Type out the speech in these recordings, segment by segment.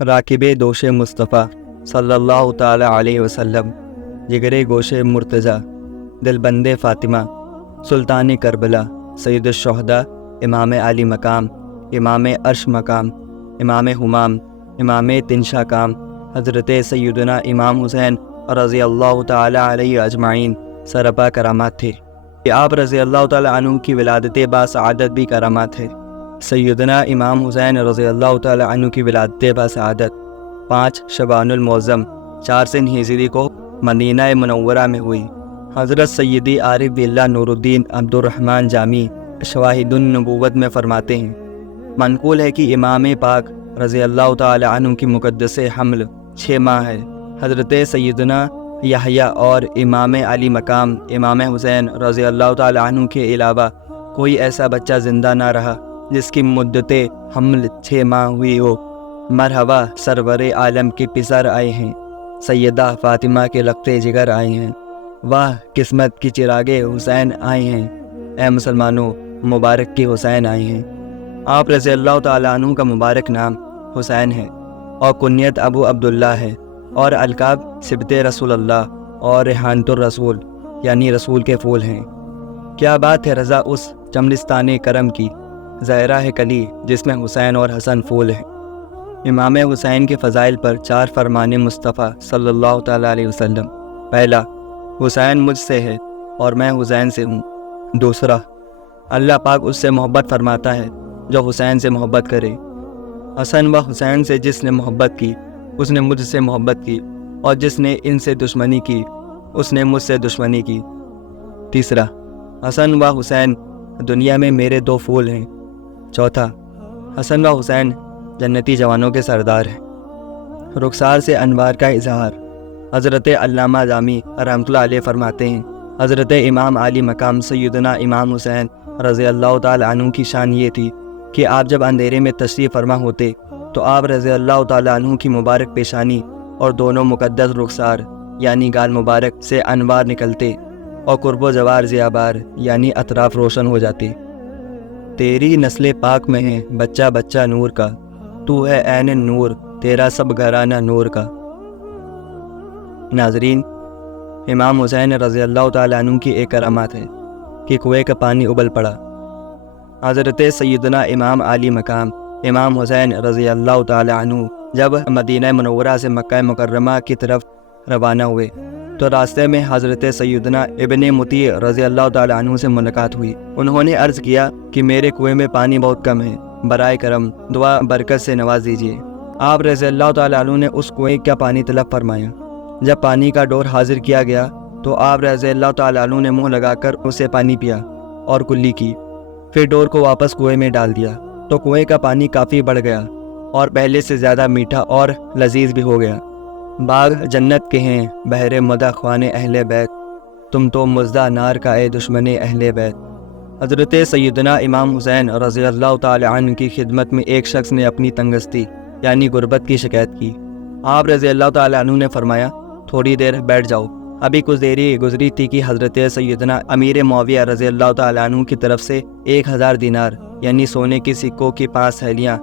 راکب دوش مصطفیٰ صلی اللہ تعالی علیہ وسلم، جگر گوش مرتضیٰ، دل بند فاطمہ، سلطان کربلا، سید الشہداء، امام علی مقام، امام عرش مقام، امام حمام، امام تنشا کام، حضرت سیدنا امام حسین رضی اللہ تعالی علیہ اجمعین سرپا کرامات تھے کہ آپ رضی اللہ تعالی عنہ کی ولادت باسعادت بھی کرامات ہے۔ سیدنا امام حسین رضی اللہ تعالی عنہ کی ولادت باسعادت 5 شعبان المعظم 4 سن ہجری کو مدینہ منورہ میں ہوئی۔ حضرت سیدی عارف باللہ نور الدین عبد الرحمن جامی شواہد النبوت میں فرماتے ہیں، منقول ہے کہ امام پاک رضی اللہ تعالی عنہ کی مقدس حمل 6 ماہ ہے۔ حضرت سیدنا یحییٰ اور امام علی مقام امام حسین رضی اللہ تعالی عنہ کے علاوہ کوئی ایسا بچہ زندہ نہ رہا جس کی مدت حمل 6 ماہ ہوئی ہو۔ مرحبا سرور عالم کے پسر آئے ہیں، سیدہ فاطمہ کے لقتے جگر آئے ہیں، واہ قسمت کی چراغے حسین آئے ہیں، اے مسلمانوں مبارک کے حسین آئے ہیں۔ آپ رضی اللہ تعالیٰ عنہ کا مبارک نام حسین ہے اور کنیت ابو عبداللہ ہے، اور القاب صبت رسول اللہ اور ریحانۃ الرسول یعنی رسول کے پھول ہیں۔ کیا بات ہے رضا اس چمنستان کرم کی، زہرہ ہے کلی جس میں حسین اور حسن پھول ہیں۔ امام حسین کے فضائل پر 4 فرمان مصطفیٰ صلی اللہ تعالیٰ علیہ وسلم۔ پہلا، حسین مجھ سے ہے اور میں حسین سے ہوں۔ دوسرا، اللہ پاک اس سے محبت فرماتا ہے جو حسین سے محبت کرے۔ حسن و حسین سے جس نے محبت کی اس نے مجھ سے محبت کی، اور جس نے ان سے دشمنی کی اس نے مجھ سے دشمنی کی۔ تیسرا، حسن و حسین دنیا میں میرے 2 پھول ہیں۔ چوتھا، حسن و حسین جنتی جوانوں کے سردار ہیں۔ رخسار سے انوار کا اظہار۔ حضرت علامہ جامی رحمۃ اللہ علیہ فرماتے ہیں، حضرت امام علی مقام سیدنا امام حسین رضی اللہ تعالی عنہ کی شان یہ تھی کہ آپ جب اندھیرے میں تشریف فرما ہوتے تو آپ رضی اللہ تعالی عنہ کی مبارک پیشانی اور دونوں مقدس رخسار یعنی گال مبارک سے انوار نکلتے اور قرب و جوار ضیابار یعنی اطراف روشن ہو جاتے۔ تیری نسل پاک میں ہے بچہ بچہ نور کا، تو ہے عین نور تیرا سب گھرانہ نور کا۔ ناظرین، امام حسین رضی اللہ تعالیٰ عنہ کی ایک کرامات ہے کہ کنویں کا پانی ابل پڑا۔ حضرت سیدنا امام علی مقام امام حسین رضی اللہ تعالیٰ عنہ جب مدینہ منورہ سے مکہ مکرمہ کی طرف روانہ ہوئے تو راستے میں حضرت سیدنا ابن مطیع رضی اللہ تعالیٰ عنہ سے ملاقات ہوئی۔ انہوں نے عرض کیا کہ میرے کنویں میں پانی بہت کم ہے، برائے کرم دعا برکت سے نواز دیجیے۔ آپ رضی اللہ تعالیٰ عنہ نے اس کنویں کا پانی طلب فرمایا۔ جب پانی کا ڈور حاضر کیا گیا تو آپ رضی اللہ تعالیٰ عنہ نے منہ لگا کر اسے پانی پیا اور کلی کی، پھر ڈور کو واپس کنویں میں ڈال دیا تو کنویں کا پانی کافی بڑھ گیا اور پہلے سے زیادہ میٹھا اور لذیذ بھی ہو گیا۔ باغ جنت کے ہیں بحر مدح خوان اہل بیت، تم تو مزدہ نار کا اے دشمن اہل بیت۔ حضرت سیدنا امام حسین رضی اللہ تعالی عنہ کی خدمت میں ایک شخص نے اپنی تنگستی یعنی غربت کی شکایت کی۔ آپ رضی اللہ تعالی عنہ نے فرمایا، تھوڑی دیر بیٹھ جاؤ۔ ابھی کچھ دیری گزری تھی کہ حضرت سیدنا امیر معاویہ رضی اللہ تعالی عنہ کی طرف سے 1000 دینار یعنی سونے کی سکوں کی 5 تھیلیاں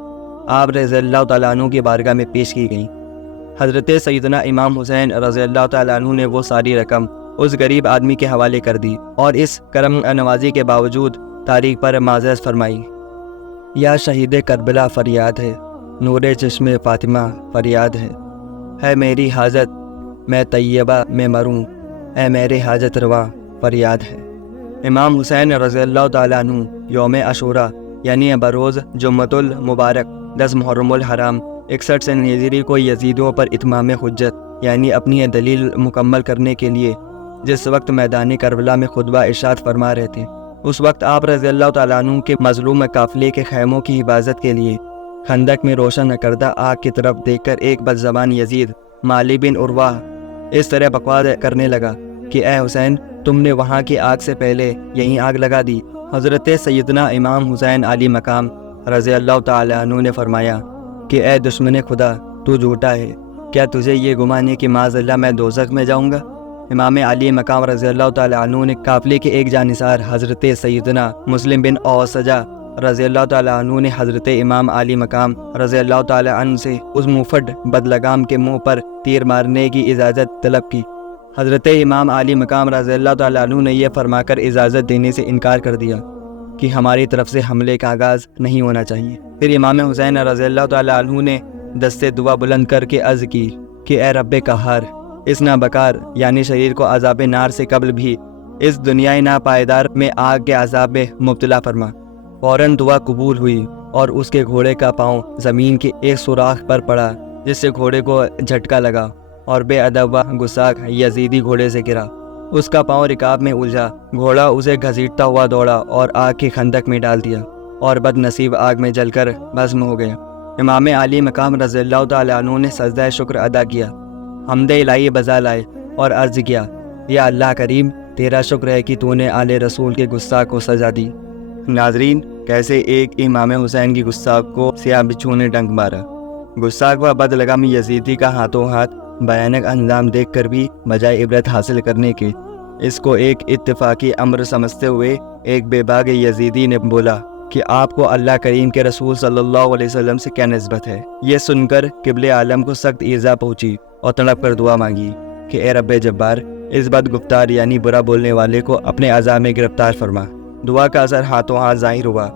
آپ رضی اللہ تعالیٰ عنہ کی بارگاہ میں پیش کی گئیں۔ حضرت سیدنا امام حسین رضی اللہ تعالیٰ عنہ نے وہ ساری رقم اس غریب آدمی کے حوالے کر دی اور اس کرم نوازی کے باوجود تاریخ پر معذرت فرمائی۔ یا شہید کربلا فریاد ہے، نور چشم فاطمہ فریاد ہے میری حاجت میں طیبہ میں مروں، اے میرے حاجت رواں فریاد ہے۔ امام حسین رضی اللہ تعالیٰ عنہ یوم عاشوراء یعنی بروز جمعۃ المبارک 10 محرم الحرام 61 سن ہجری کو یزیدوں پر اتمام حجت یعنی اپنی دلیل مکمل کرنے کے لیے جس وقت میدان کربلا میں خطبہ ارشاد فرما رہے تھے، اس وقت آپ رضی اللہ تعالیٰ عنہ کے مظلوم قافلے کے خیموں کی حفاظت کے لیے خندق میں روشن کردہ آگ کی طرف دیکھ کر ایک بدزبان یزید مالی بن عروہ اس طرح بکواس کرنے لگا کہ اے حسین، تم نے وہاں کی آگ سے پہلے یہیں آگ لگا دی۔ حضرت سیدنا امام حسین علی مقام رضی اللہ تعالیٰ عنہ نے فرمایا کہ اے دشمن خدا، تو جھوٹا ہے، کیا تجھے یہ گمان ہے کہ معاذ اللہ میں دوزخ میں جاؤں گا؟ امام علی مقام رضی اللہ تعالیٰ عنہ نے قافلے کے ایک جانثار حضرت سیدنا مسلم بن اوسجہ رضی اللہ تعالیٰ عنہ نے حضرت امام علی مقام رضی اللہ تعالیٰ عنہ سے اس مفٹ بدلگام کے منہ پر تیر مارنے کی اجازت طلب کی۔ حضرت امام علی مقام رضی اللہ تعالیٰ عنہ نے یہ فرما کر اجازت دینے سے انکار کر دیا کہ ہماری طرف سے حملے کا آغاز نہیں ہونا چاہیے۔ پھر امام حسین رضی اللہ تعالیٰ عنہ نے دستے دعا بلند کر کے عرض کی کہ اے رب قہار، اس نابکار یعنی شریر کو عذاب نار سے قبل بھی اس دنیای ناپائیدار میں آگ کے عذاب میں مبتلا فرما۔ فوراً دعا قبول ہوئی اور اس کے گھوڑے کا پاؤں زمین کے ایک سوراخ پر پڑا، جس سے گھوڑے کو جھٹکا لگا اور بے ادب و گستاخ یزیدی گھوڑے سے گرا۔ اس کا پاؤں رکاب میں الجھا، گھوڑا اسے گھسیٹتا ہوا دوڑا اور آگ کے خندق میں ڈال دیا اور بد نصیب آگ میں جل کر بھسم ہو گیا۔ امام علی مقام رضی اللہ تعالیٰ عنہ نے سجدہ شکر ادا کیا، حمد الہی بجا لائے اور عرض کیا، یا اللہ کریم، تیرا شکر ہے کہ تو نے آل رسول کے گستاخ کو سزا دی۔ ناظرین، کیسے ایک امام حسین کی گستاخ کو سیاہ بچھو نے ڈنک مارا۔ گستاخ و بدلگامی یزیدی کا ہاتھوں ہاتھ بھیانک انجام دیکھ کر بھی بجائے عبرت حاصل کرنے کے اس کو ایک اتفاقی امر سمجھتے ہوئے ایک بے باک یزیدی نے بولا کہ آپ کو اللہ کریم کے رسول صلی اللہ علیہ وسلم سے کیا نسبت ہے؟ یہ سن کر قبل عالم کو سخت ایذا پہنچی اور تڑپ کر دعا مانگی کہ اے رب جبار، اس بد گفتار یعنی برا بولنے والے کو اپنے عذاب میں گرفتار فرما۔ دعا کا اثر ہاتھوں ہاتھ ظاہر ہوا۔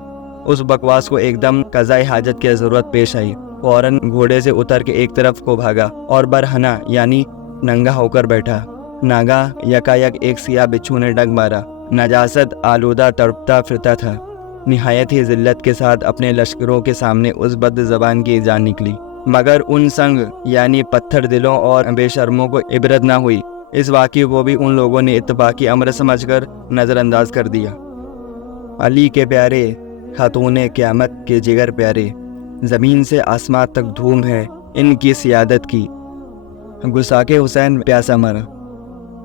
اس بکواس کو ایک دم قضائے حاجت کی ضرورت پیش آئی۔ فوراً گھوڑے سے اتر کے ایک طرف کو بھاگا اور برہنہ یعنی ننگا ہو کر بیٹھا۔ ناگاہ یکایک ایک سیاہ بچھو نے ڈنک مارا۔ نجاست آلودہ تڑپتا پھرتا تھا۔ نہایت ہی ذلت کے ساتھ اپنے لشکروں کے سامنے اس بد زبان کی جان نکلی، مگر ان سنگ یعنی پتھر دلوں اور بے شرموں کو عبرت نہ ہوئی۔ اس واقعے کو بھی ان لوگوں نے اتفاقی امر سمجھ کر نظر انداز کر دیا۔ علی کے پیارے، خاتون قیامت کے جگر پیارے، زمین سے آسمان تک دھوم ہے ان کی سیادت کی۔ گستاخ حسین پیاسا مرا۔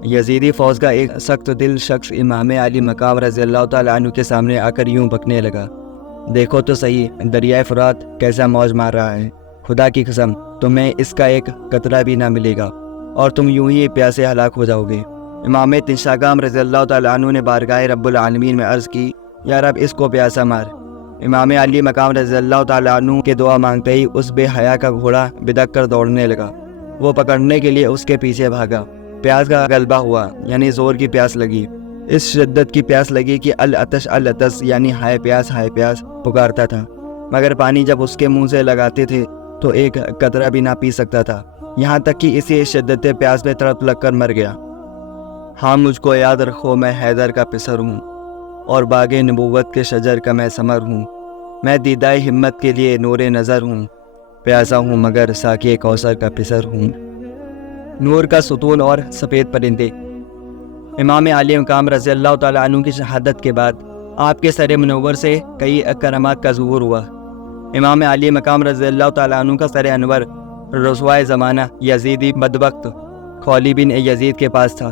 یزیدی فوج کا ایک سخت دل شخص امام علی مقام رضی اللہ تعالیٰ عنہ کے سامنے آ کر یوں بکنے لگا، دیکھو تو صحیح دریائے فرات کیسا موج مار رہا ہے، خدا کی قسم تمہیں اس کا ایک قطرہ بھی نہ ملے گا اور تم یوں ہی پیاسے ہلاک ہو جاؤ گے۔ امام تنشاگام رضی اللہ تعالیٰ عنہ نے بارگاہ رب العالمین میں عرض کی، یا رب اس کو پیاسا مار۔ امام علی مقام رضی اللہ تعالیٰ عنہ کے دعا مانگتے ہی اس بے حیا کا گھوڑا بدک کر دوڑنے لگا۔ وہ پکڑنے کے لیے اس کے پیچھے بھاگا۔ پیاس کا غلبہ ہوا یعنی زور کی پیاس لگی۔ اس شدت کی پیاس لگی کہ العطش العطش یعنی ہائے پیاس پکارتا تھا، مگر پانی جب اس کے منہ سے لگاتے تھے تو ایک قطرہ بھی نہ پی سکتا تھا، یہاں تک کہ اسی شدت پیاس میں تڑپ لگ کر مر گیا۔ ہاں مجھ کو یاد رکھو، میں حیدر کا پسر ہوں اور باغ نبوت کے شجر کا میں ثمر ہوں، میں دیدہ ہمت کے لیے نور نظر ہوں، پیاسا ہوں مگر ساقی کوثر کا پسر ہوں۔ نور کا ستون اور سفید پرندے۔ امام علی مقام رضی اللہ تعالیٰ عنہ کی شہادت کے بعد آپ کے سر منور سے کئی کرامات کا ظہور ہوا۔ امام علی مقام رضی اللہ تعالیٰ عنہ کا سر انور رسوائے زمانہ یزیدی بدبخت خولی بن یزید کے پاس تھا۔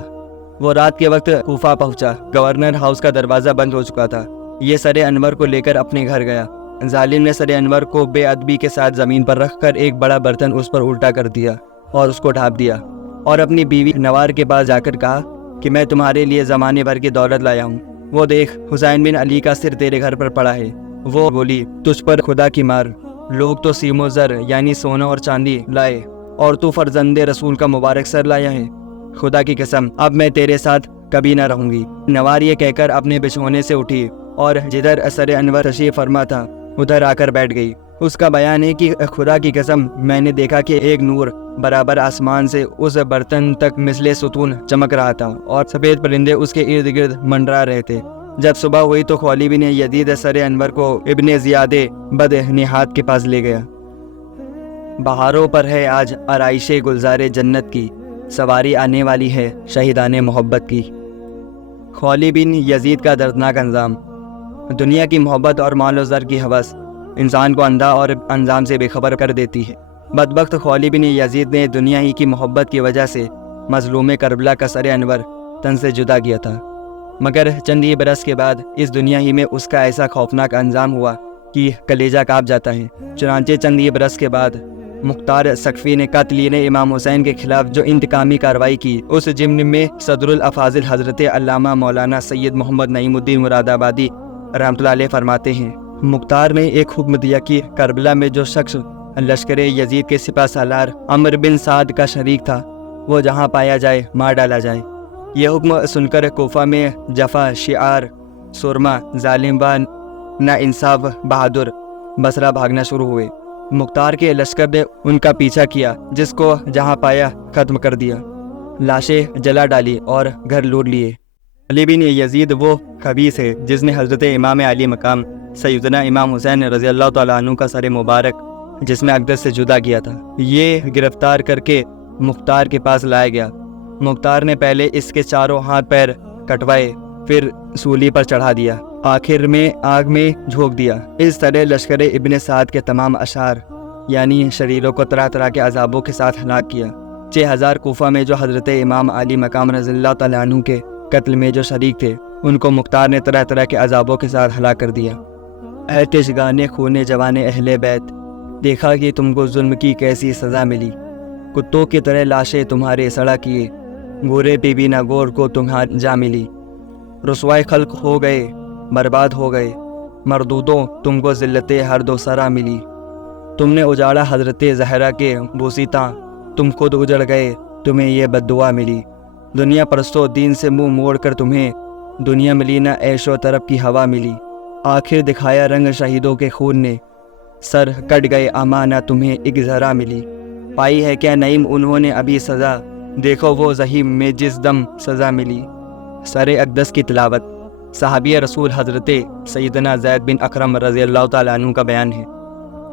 وہ رات کے وقت کوفہ پہنچا۔ گورنر ہاؤس کا دروازہ بند ہو چکا تھا۔ یہ سر انور کو لے کر اپنے گھر گیا۔ ظالم نے سر انور کو بے ادبی کے ساتھ زمین پر رکھ کر ایک بڑا برتن اس پر الٹا کر دیا اور اس کو ڈھانپ دیا، اور اپنی بیوی نوار کے پاس جا کر کہا کہ میں تمہارے لیے زمانے بھر کی دولت لایا ہوں، وہ دیکھ حسین بن علی کا سر تیرے گھر پر پڑا ہے۔ وہ بولی، تجھ پر خدا کی مار، لوگ تو سیم و زر یعنی سونا اور چاندی لائے اور تو فرزند رسول کا مبارک سر لایا ہے، خدا کی قسم اب میں تیرے ساتھ کبھی نہ رہوں گی۔ نوار یہ کہہ کر اپنے بچھونے سے اٹھی اور جدھر سر انور تشریف فرما تھا ادھر آ کر بیٹھ گئی۔ اس کا بیان ہے کہ خدا کی قسم میں نے دیکھا کہ ایک نور برابر آسمان سے اس برتن تک مثل ستون چمک رہا تھا اور سفید پرندے اس کے ارد گرد منڈرا رہے تھے۔ جب صبح ہوئی تو خولی بن یزید سر انور کو ابن زیاد بد نحات کے پاس لے گیا۔ بہاروں پر ہے آج آرائش گلزار جنت کی، سواری آنے والی ہے شہیدان محبت کی۔ خولی بن یزید کا دردناک انجام۔ دنیا کی محبت اور مال و زر کی ہوس انسان کو اندھا اور انجام سے بے خبر کر دیتی ہے۔ بدبخت خولی بن یزید نے دنیا ہی کی محبت کی وجہ سے مظلوم کربلا کا سر انور تن سے جدا کیا تھا، مگر چند ہی برس کے بعد اس دنیا ہی میں اس کا ایسا خوفناک انجام ہوا کہ کلیجہ کانپ جاتا ہے۔ چنانچہ چند ہی برس کے بعد مختار سقفی نے قاتلین امام حسین کے خلاف جو انتقامی کارروائی کی، اس ضمن میں صدر الافاضل حضرت علامہ مولانا سید محمد نعیم الدین مراد آبادی رحمۃ اللہ علیہ فرماتے ہیں، مختار نے ایک حکم دیا کہ کربلا میں جو شخص لشکر یزید کے سپہ سالار عمرو بن سعد کا شریک تھا وہ جہاں پایا جائے مار ڈالا جائے۔ یہ حکم سن کر کوفہ میں جفا، شعار، سرما، ظالم و نا انصاف بہادر بصرہ بھاگنا شروع ہوئے۔ مختار کے لشکر نے ان کا پیچھا کیا، جس کو جہاں پایا ختم کر دیا، لاشیں جلا ڈالی اور گھر لوٹ لیے۔ علی بن یزید وہ خبیث ہے جس نے حضرت امام علی مقام سیدنا امام حسین رضی اللہ تعالیٰ عنہ کا سر مبارک جسم اقدس سے جدا کیا تھا۔ یہ گرفتار کر کے مختار کے پاس لایا گیا۔ مختار نے پہلے اس کے چاروں ہاتھ پیر کٹوائے، پھر سولی پر چڑھا دیا، آخر میں آگ میں جھونک دیا۔ اس طرح لشکر ابن سعد کے تمام اشعار یعنی شریروں کو طرح طرح کے عذابوں کے ساتھ ہلاک کیا۔ 6000 کوفہ میں جو حضرت امام علی مقام رضی اللہ تعالیٰ عنہ کے قتل میں جو شریک تھے ان کو مختار نے طرح طرح کے عذابوں کے ساتھ ہلاک کر دیا۔ اے تشگانے خونے جوانے اہل بیت، دیکھا کہ تم کو ظلم کی کیسی سزا ملی، کتوں کی طرح لاشیں تمہارے سڑا کیے، گورے پی بھی نہ گور کو تمہارے جا ملی، رسوائے خلق ہو گئے برباد ہو گئے، مردودوں تم کو ذلت ہر دو سرا ملی، تم نے اجاڑا حضرت زہرا کے بوسیتاں، تم خود اجڑ گئے تمہیں یہ بد دعا ملی، دنیا پرستو دین سے منہ موڑ کر تمہیں دنیا ملی نہ عیش و طرب کی ہوا ملی، آخر دکھایا رنگ شہیدوں کے خون نے، سر کٹ گئے اما نہ تمہیں ایک ذرا ملی، پائی ہے کیا نعیم انہوں نے ابھی سزا، دیکھو وہ زحیم میں جس دم سزا ملی۔ سر اقدس کی تلاوت صحابی رسول حضرت سیدنا زید بن اکرم رضی اللہ تعالیٰ عنہ کا بیان ہے۔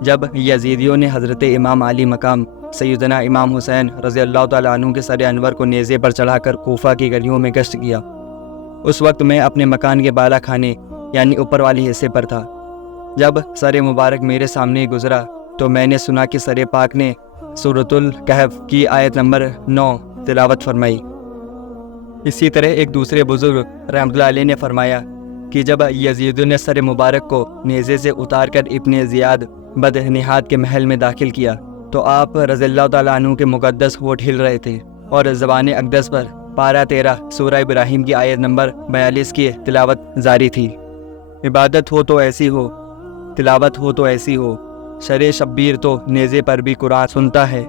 جب یزیدیوں نے حضرت امام علی مقام سیدنا امام حسین رضی اللہ تعالیٰ عنہ کے سر انور کو نیزے پر چڑھا کر کوفہ کی گلیوں میں گشت کیا، اس وقت میں اپنے مکان کے بالا خانے یعنی اوپر والی حصے پر تھا۔ جب سر مبارک میرے سامنے گزرا تو میں نے سنا کہ سر پاک نے سورۃ الکہف کی آیت نمبر 9 تلاوت فرمائی۔ اسی طرح ایک دوسرے بزرگ رحمۃ اللہ علیہ نے فرمایا کہ جب یزیدیوں نے سر مبارک کو نیزے سے اتار کر ابن زیاد بدنہاد کے محل میں داخل کیا تو آپ رضی اللہ تعالیٰ عنہ کے مقدس ہونٹ ہل رہے تھے اور زبان اقدس پر پارہ 13 سورہ ابراہیم کی آیت نمبر 42 کی تلاوت جاری تھی۔ عبادت ہو تو ایسی ہو، تلاوت ہو تو ایسی ہو، شرع شبیر تو نیزے پر بھی قرآن سنتا ہے۔